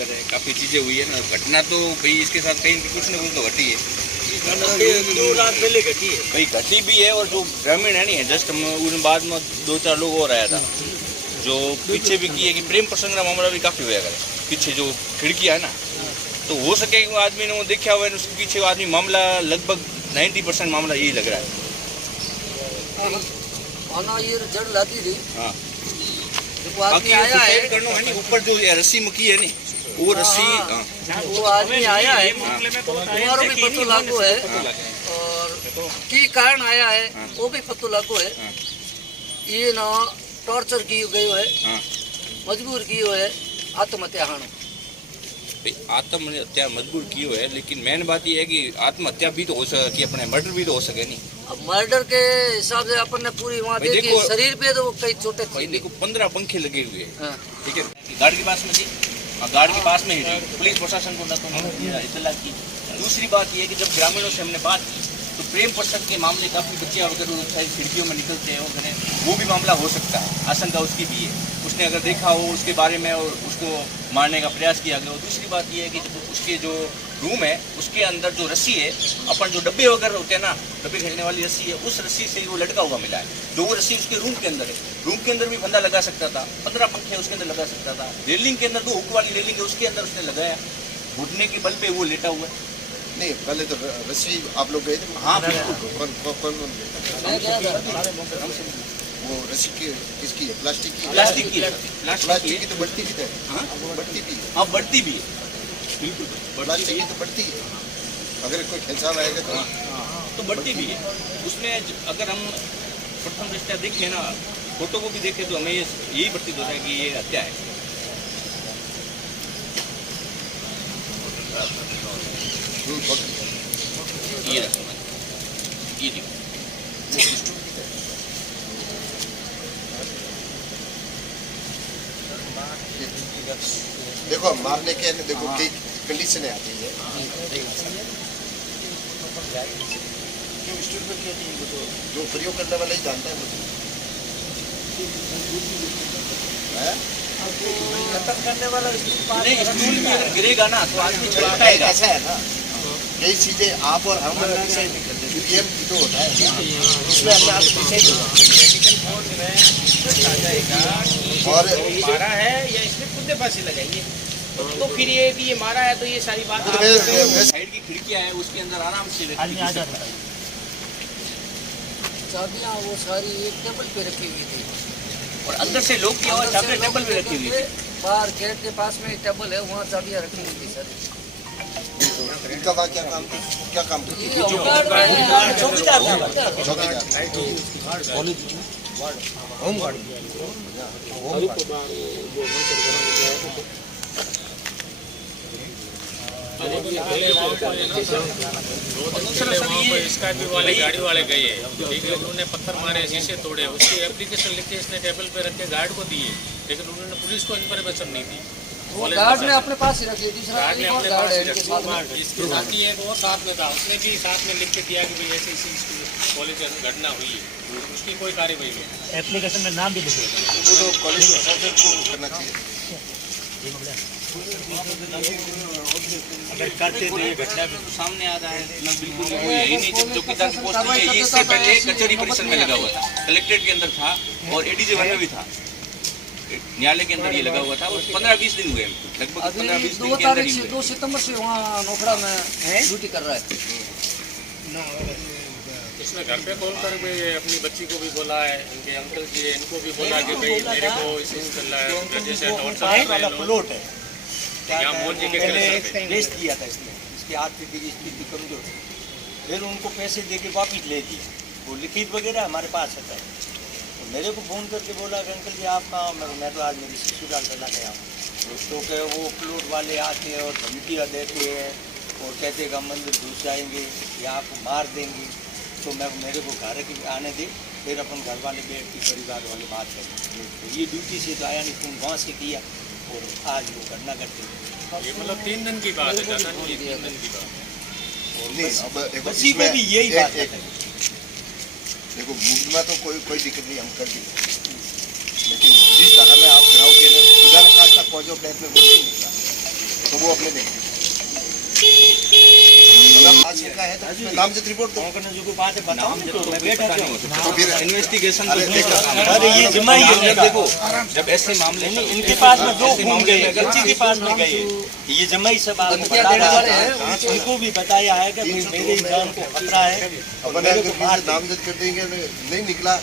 वगैरह काफ़ी चीज़ें हुई है ना। घटना तो भाई इसके साथ कहीं कुछ न कुछ तो घटी है, 2 रात पहले घटी है, भाई घटी भी है। और जो ग्रामीण है नहीं, जस्ट उन बाद में 2-4 लोग और आया था जो पीछे भी किए कि प्रेम प्रसंग का मामला भी काफ़ी हुआ करे पीछे जो खिड़कियाँ है ना, तो हो सके वो आदमी ने वो देखा हुआ है उसके पीछे वो आदमी मामला लगभग 90% मामला यही लग रहा है। ये जड़ लाती थी। हाँ, देखो आदमी आया है, करना है नहीं, ऊपर जो रस्सी मुकी है नहीं वो रस्सी, वो आदमी आया है, तुम्हारा भी पतो लागू है और की कारण आया है वो भी पतो लागू है। ये ना टॉर्चर की गयो है, मजबूर कियो है आत्महत्या हाणो। आत्महत्या मजबूर की है, लेकिन मेन बात ये है कि आत्महत्या भी तो हो सके, अपने मर्डर भी तो हो सके नहीं। अब मर्डर के हिसाब से अपन ने पूरी वहाँ देखी, शरीर पे तो कई चोटें थी। देखो 15 पंखे लगे हुए हैं, हाँ। ठीक है, गार्ड के पास में थी, गार्ड के पास में ही थी, पुलिस प्रशासन को इत्तला की। दूसरी बात ये है कि जब ग्रामीणों से हमने बात की तो प्रेम प्रसंग के मामले काफ़ी बच्चे अगर खिड़कियों में निकलते हैं वगैरह, वो भी मामला हो सकता है, आशंका उसकी भी है। उसने अगर देखा हो उसके बारे में और उसको मारने का प्रयास किया गया। और दूसरी बात ये है कि उसके जो रूम है उसके अंदर जो रस्सी है, अपन जो डब्बे वगैरह होते हैं ना, डब्बे खेलने वाली रस्सी है, उस रस्सी से वो लटका हुआ मिला है। जो वो रस्सी उसके रूम के अंदर है, रूम के अंदर भी बंदा लगा सकता था, 15 पंखे उसके अंदर लगा सकता था। रेलिंग के अंदर 2 हुक वाली रेलिंग है उसके अंदर उसने लगाया, घुटने के बल पे वो लेटा हुआ है। नहीं, पहले तो रस्सी आप लोग गए थे? हाँ बिल्कुल। कौन वो रस्सी की किसकी है? प्लास्टिक की? प्लास्टिक की, प्लास्टिक की तो बढ़ती भी है। हाँ बढ़ती भी है। हाँ बढ़ती भी है, बिल्कुल प्लास्टिक की तो बढ़ती है, अगर कोई खिंचाव आएगा तो। तो बढ़ती भी है। उसमें अगर हम प्रथम दृष्टया देखें ना, फोटो को भी देखें तो हमें यही प्रतीत होता है कि ये हत्या है। ये देखो, देखो मारने के देखो कई कंडीशन आती है। जो प्रयोग करने वाला ही जानता है मुझे, कत्ल करने वाला नहीं, स्टूल भी अगर गिरेगा ना तो आदमी चलता है। ऐसा है ना, कई चीजें आप और हम से गेम तो होता है, उसमें अपने आप और मारा है या इसने खुद फांसी लगाई है, तो फिर ये कि ये मारा है तो ये सारी बात साइड की खिड़कियां है उसके अंदर आराम से आ जाता है। चाबियाँ वो सारी एक टेबल पे रखी हुई थी और अंदर से लोग की आवाज चाबियां टेबल पे रखी हुई थी। बाहर गेट के पास में एक टेबल है, वहाँ चाबियाँ रखी हुई थी सर। इनका वहाँ क्या काम करती है? चौकीदार होम गार्ड। स्कॉर्पियो वाले गाड़ी वाले गए, ठीक है, उन्होंने पत्थर मारे, शीशे तोड़े, उसकी एप्लीकेशन लिख के इसने टेबल पे रख के गार्ड को दिए, लेकिन उन्होंने पुलिस को इन्फॉर्मेशन नहीं दी। वो गार्ड ने अपने पास ही रख लिया, दूसरा गार्ड ने एक और अपने गार्ड पास है ही इनके रखी। साथ में। इसके साथ ही एक और साथ में था, उसने भी साथ में लिख के दिया कि भाई ऐसी ऐसी कॉलेज घटना हुई है, उसकी कोई कार्रवाई नहीं। एप्लीकेशन में नाम भी लिखे वो तो कॉलेज प्रशासन को करना चाहिए। अगर करते तो ये घटना भी तो सामने आ रहा है ना, बिल्कुल वो यही नहीं। जो किसान की पोस्ट है ये इससे पहले कचहरी परिसर में लगा हुआ था, कलेक्ट्रेट के अंदर था और एडीजे वन में भी था, न्यायालय के अंदर ये लगा हुआ था। और 15-20 दिन हुए, लगभग 15-20 दिन के अंदर ही हुए। 2 सितंबर से वहाँ नोखड़ा में ड्यूटी कर रहा है। इसने घर पे कॉल कर के अपनी बच्ची को भी बोला है, इनके अंकल जी है, इनको भी बोला कि भाई मेरे को इसी चल रहा है, जैसे प्लॉट है, यहाँ मोदी जी के पहले बेच दिया था इसने, इसकी आर्थिक स्थिति कमजोर, फिर उनको पैसे दे के वापिस ले दिया। वो लिखित वगैरह हमारे पास है। तो मेरे को फ़ोन करके बोला कि अंकल जी आप कहाँ? मैं तो आज मेरी ससुराल चला गया हूँ। तो क्या वो प्लॉट वाले आते हैं और धमकियाँ देते हैं और कहते हैं कि हम मंदिर घुस जाएंगे या आपको मार देंगे। तो मैं मेरे को घर के आने दे, फिर अपन घर वाले बैठ के परिवार वाले बात करें। तो ये ड्यूटी से तो आया नहीं, तुम वहाँ से किया और आज वो घटना करते हैं। ये मतलब 3 दिन की बात है, ज़्यादा नहीं, 3 दिन की बात नहीं, अब बच्ची में भी यही बात है। देखो मुकदमा तो कोई दिक्कत नहीं, हम कर देंगे, लेकिन जिस धारा में आप कराओगे ना, खुदा न खास्ता कॉज ऑफ डेथ में वो नहीं मिलता। वो अपने देख लीजिए। अगर आशंका है तो उसमें नामजद रिपोर्ट दो। जो बात है बताओ नाम जब मैं बैठा नहीं हो सकता। तो फिर इन्वेस्टिगेशन अरे देखो, अरे ये जमा ही है। देखो जब ऐसे मामले इनके पास में दो ऐसे घूम मामले गए, गलती के पास में गए, ये जमा ही सब आपको धमकियां बता देने रहा वाले था। हैं, उनको भी बताया है कि भाई मेरे जान को खतरा है और अपन मेरे अगर को किसी मार से नामजद कर देंगे नहीं निकला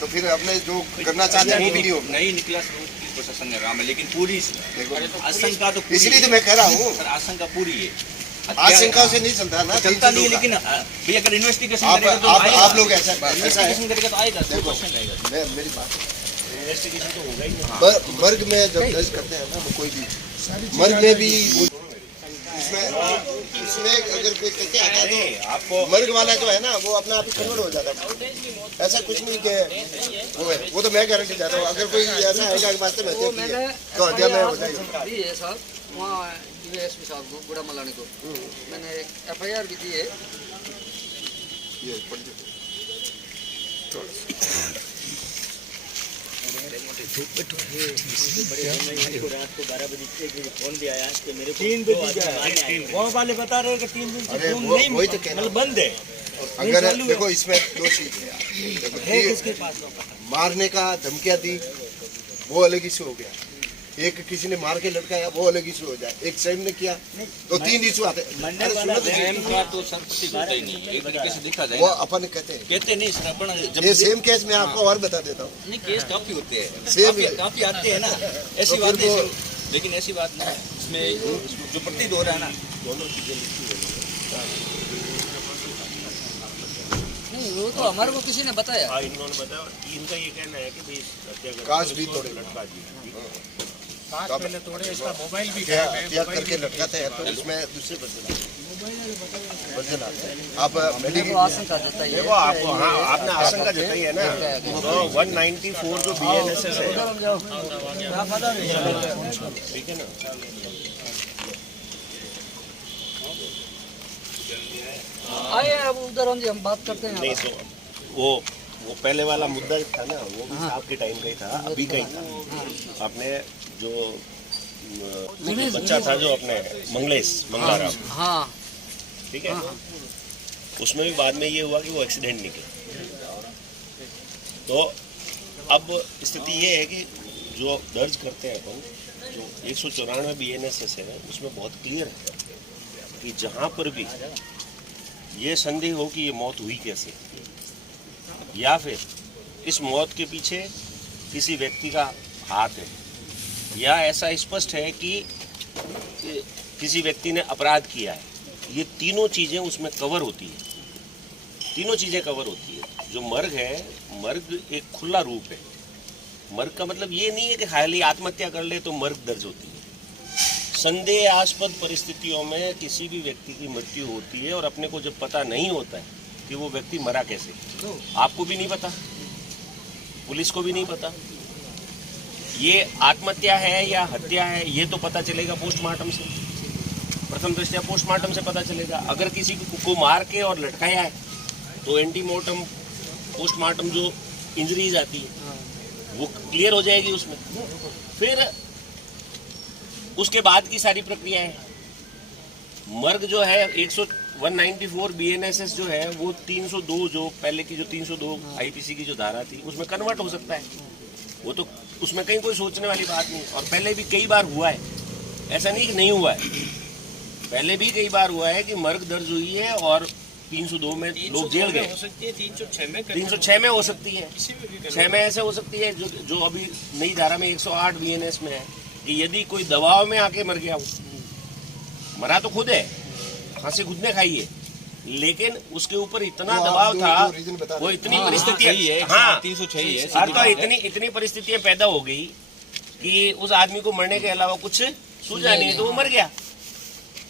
तो फिर अपने जो करना चाहते हैं वो भी नहीं होगा। नहीं निकला पुलिस प्रशासन ने काम है, लेकिन पूरी देखो आशंका तो पूरी इसलिए तो मैं कह रहा हूँ, सर आशंका पूरी है। आशंका से नहीं चलता ना, चलता नहीं है, लेकिन भैया अगर इन्वेस्टिगेशन आप करेगा तो आप आएगा। आप लोग ऐसा है इन्वेस्टिगेशन करेगा तो आएगा, देखो, 100% आएगा। मैं मेरी बात इन्वेस्टिगेशन तो होगा ही। वर्ग में जब दर्ज करते हैं ना वो कोई भी मर्ग में भी उसमें अगर कोई तथ्य आता है तो आपको मर्ग वाला जो है ना वो अपना आप ही कन्वर्ट हो जाता है। ऐसा कुछ नहीं कि वो है, वो तो मैं गारंटी देता हूँ। अगर कोई ऐसा है कि वास्तव में वो हत्या की मैंने है तो हत्या में हो जाएगी। दी है साहब, वहाँ एसपी साहब को, गुड़ा मलानी को मैंने FIR भी दी है। ये पढ़ लीजिए। रात को 12 बजे फोन भी आया कि मेरे 3 बजे गाँव वाले बता रहे कि 3 दिन से अरे फोन वो नहीं वही तो कहना। मतलब बंद है। अगर देखो इसमें दो चीज है, किसके पास मारने का धमकियां दी वो अलग इशू हो गया, एक किसी ने मार के लटकाया वो अलग इशू हो जाए, एक सेम ने किया तो 3 इशू आते हैं। अरे सुनो तो प्रेम का तो संपत्ति होता ही नहीं, एक तरीके से देखा जाए वो ना। अपन कहते हैं कहते नहीं सर, अपन जब ये सेम केस में आपको और बता देता हूँ। नहीं केस काफी होते हैं, सेम ही है। काफी आते हैं ना, ऐसी तो बात फिर नहीं, वो- लेकिन ऐसी बात नहीं है। इसमें जो प्रतीत हो रहा है ना, दोनों चीजें लिखी हुई हैं। नहीं, वो तो हमारे को किसी ने बताया। इन्होंने बताया, इनका ये कहना है कि भाई हत्या कर काश भी तोड़े लटका दिया। हाथ पहले तोड़े, इसका मोबाइल भी क्या गायब है, हत्या मोबाइल करके भी लटकाते हैं तो इसमें दूसरे वर्जन आते हैं। आप मैंने तो आशंका जताई है। देखो आपको, हाँ आपने आशंका जताई है ना, तो 194 जो BNSS है, ठीक है ना, आइए अब उधर हम बात करते हैं। नहीं तो वो पहले वाला मुद्दा था ना, वो भी आपके टाइम का ही था, अभी का ही था। आपने जो बच्चा था जो अपने मंगलाराम, हाँ ठीक है, उसमें भी बाद में ये हुआ कि वो एक्सीडेंट निकला। तो अब स्थिति ये है कि जो दर्ज करते हैं अपन, जो 194 BNSS है उसमें बहुत क्लियर है कि जहाँ पर भी ये संदेह हो कि ये मौत हुई कैसे, या फिर इस मौत के पीछे किसी व्यक्ति का हाथ है, या ऐसा स्पष्ट है कि किसी व्यक्ति ने अपराध किया है, ये तीनों चीज़ें उसमें कवर होती है। तीनों चीज़ें कवर होती है। जो मर्ग है, मर्ग एक खुला रूप है। मर्ग का मतलब ये नहीं है कि खाली आत्महत्या कर ले तो मर्ग दर्ज होती है। संदेहास्पद परिस्थितियों में किसी भी व्यक्ति की मृत्यु होती है और अपने को जब पता नहीं होता है कि वो व्यक्ति मरा कैसे, आपको भी नहीं पता, पुलिस को भी नहीं पता, ये आत्महत्या है या हत्या है ये तो पता चलेगा पोस्टमार्टम से, प्रथम दृष्टया पोस्टमार्टम से पता चलेगा। अगर किसी को मार के और लटकाया है तो एंटीमोर्टम पोस्टमार्टम जो इंजरीज आती है वो क्लियर हो जाएगी उसमें। फिर उसके बाद की सारी प्रक्रिया है। मर्ग जो है 194 BNSS जो है वो 302 जो पहले की जो 302 IPC की जो धारा थी उसमें कन्वर्ट हो सकता है। वो तो उसमें कहीं कोई सोचने वाली बात नहीं। और पहले भी कई बार हुआ है, ऐसा नहीं कि नहीं हुआ है, पहले भी कई बार हुआ है कि मर्ग दर्ज हुई है और 302 में लोग जेल गए। हो सकती है, 306 में हो सकती है, 6 में ऐसे हो सकती है जो अभी नई धारा में 108 BNS में है कि यदि कोई दबाव में आके मर गया हो, मरा तो खुद है, फांसी खुद ने खाई है, लेकिन उसके ऊपर इतना दबाव था, वो इतनी परिस्थितियां, हाँ 306 है, तो इतनी परिस्थितियां पैदा हो गई कि उस आदमी को मरने के अलावा कुछ सूझा नहीं तो वो मर गया।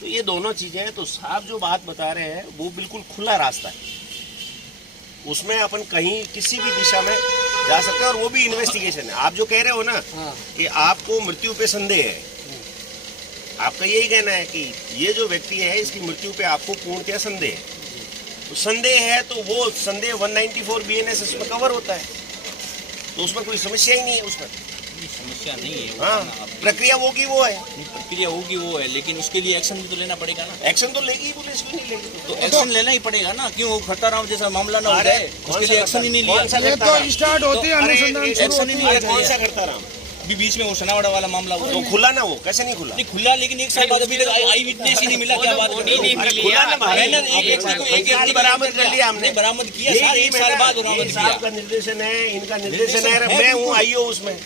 तो ये दोनों चीजें, तो साहब जो बात बता रहे हैं वो बिल्कुल खुला रास्ता है, उसमें अपन कहीं किसी भी दिशा में जा सकते हैं। और वो भी इन्वेस्टिगेशन है। आप जो कह रहे हो ना कि आपको मृत्यु पे संदेह है, आपका यही कहना है कि ये जो व्यक्ति है इसकी मृत्यु पे आपको पूर्णतः संदेह है, तो संदेह है तो वो संदेह 194 BNSS में कवर होता है, तो उसमें कोई समस्या ही नहीं है उसमें। कोई समस्या नहीं है, वो हाँ, खाना आप- प्रक्रिया वो की वो है, प्रक्रिया होगी वो है, लेकिन उसके लिए एक्शन भी तो लेना पड़ेगा ना। एक्शन तो लेगी पुलिस, क्यों नहीं लेगी? तो एक्शन लेना ही पड़ेगा ना, क्यों वो खतराम जैसा मामला ना हो अरे, जाए, कौन उसके सा लिए एक्शन ही नहीं करता- कौन सा लिया। करता रहा? स्टार्ट होती है अरे, अनुसंधान एक- शुरू एक्शन ही होती नहीं है। अरे कौन सा करता रहा? अभी बीच में वो सनावड़ा वाला मामला हुआ, तो खुला ना वो, कैसे नहीं खुला? नहीं खुला, लेकिन एक साल बाद अभी तक आई विटनेस ही नहीं मिला, क्या बात कर रहे हो? अरे खुला ना भाई, मैंने एक व्यक्ति को एक व्यक्ति बरामद कर लिया हमने, नहीं, बरामद किया यही सर, एक साल बाद बरामद यही किया। साहब का निर्देशन है, इनका निर्देशन है, मैं हूँ आईओ उसमें।